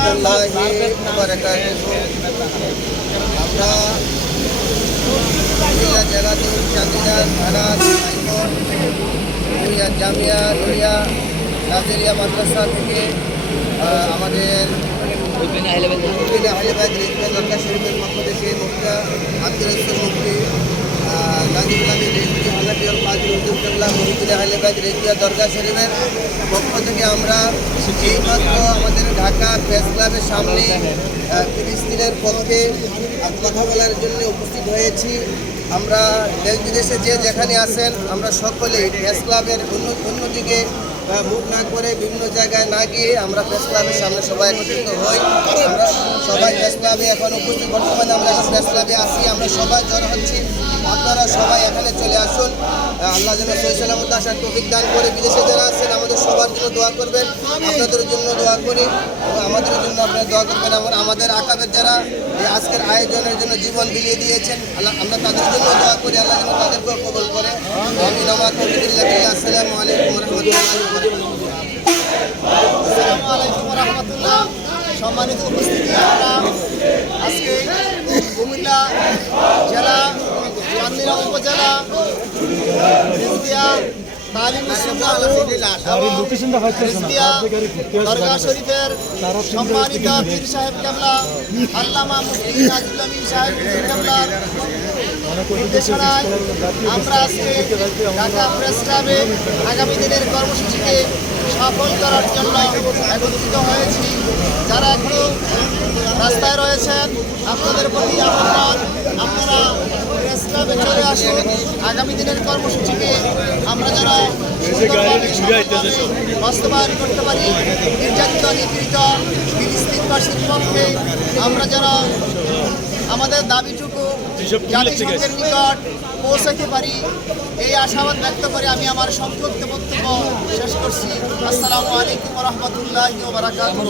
রহমতুল্লাহি ওয়া বারাকাতুহু। আমরা কুমিল্লা জেলাধীন চান্দিনা থানার হাইকোর্ট নুরিয়া জামিয়া নুরিয়া নাজেরিয়া মাদ্রাসা থেকে আমাদের আহলেবাদ রিজওয়ান দরগা শরীফের পক্ষ থেকে মুফতি আব্দুল রসুল মুফতি নাজিবুল আমিন রিজভী হানাফি ওয়াল কাদি হুজুর কেবলা মুফতি আহলেবাদ রিজওয়ান দরগা শরীফের পক্ষ থেকে আমরা এইমাত্র আমাদের ঢাকা প্রেস ক্লাবের সামনে ফিলিস্তিনের পক্ষে কথা বলার জন্য উপস্থিত হয়েছি। আমরা দেশ বিদেশে যে যেখানে আছেন আমরা সকলেই প্রেস ক্লাবের অন্যদিকে মুখ না করে বিভিন্ন জায়গায় না গিয়ে আমরা প্রেস ক্লাবের সামনে সবাই একত্রিত হই। আমরা সবাই প্রেস ক্লাবে এখন উপস্থিত, বর্তমানে আমরা এখন প্রেস ক্লাবে আসি, আমরা সবাই জড়ো হচ্ছি। আপনারা সবাই এখানে চলে আসুন। আল্লাহ যেন সহি সালামত আসার তৌফিক দান করে। বিদেশে যারা আছেন আমাদের সবার জন্য দোয়া করবেন, আপনাদের জন্য দোয়া করি এবং আমাদের জন্য আপনারা দোয়া করবেন। আমাদের আকাবের যারা এই আজকের আয়োজনের জন্য জীবন বিলিয়ে দিয়েছেন আল্লাহ, আমরা তাদের জন্য দোয়া করি, আল্লাহ যেন তাদেরকেও কবুল করে। আমি নামাজ আসসালামু আলাইকুম রহমতুল্লাহ। সম্মানিত উপস্থিতি, আমরা আজকে কুমিল্লা জেলা চান্দিনা উপজেলা রিজভিয়া দরগা শরীফের সম্মানিত পীর সাহেব কেবলা আল্লামা মুফতি নাজিবুল আমিন সাহেব কেবলার নির্দেশনায় আমরা আজকে ঢাকা প্রেস ক্লাবে আগামী দিনের কর্মসূচিকে সফল করার জন্য একত্রিত হয়েছি। যারা এখনো রাস্তায় রয়েছেন আপনাদের প্রতি আহ্বান, আপনারা প্রেস ক্লাবে চলে আসুন। আগামী দিনের কর্মসূচিকে আমরা যারা বাস্তবায়ন করতে পারি, নির্যাতিত নিপীড়িত ফিলিস্তিনবাসীর পক্ষে আমরা যারা আমাদের দাবিটুকু জাতিসংঘের নিকট পৌঁছাতে পারি, এই আশাবাদ ব্যক্ত করে আমি আমার সংক্ষিপ্ত বক্তব্য শেষ করছি। আসসালামু আলাইকুম ওয়া রাহমাতুল্লাহি ওয়া বারাকাতুহু।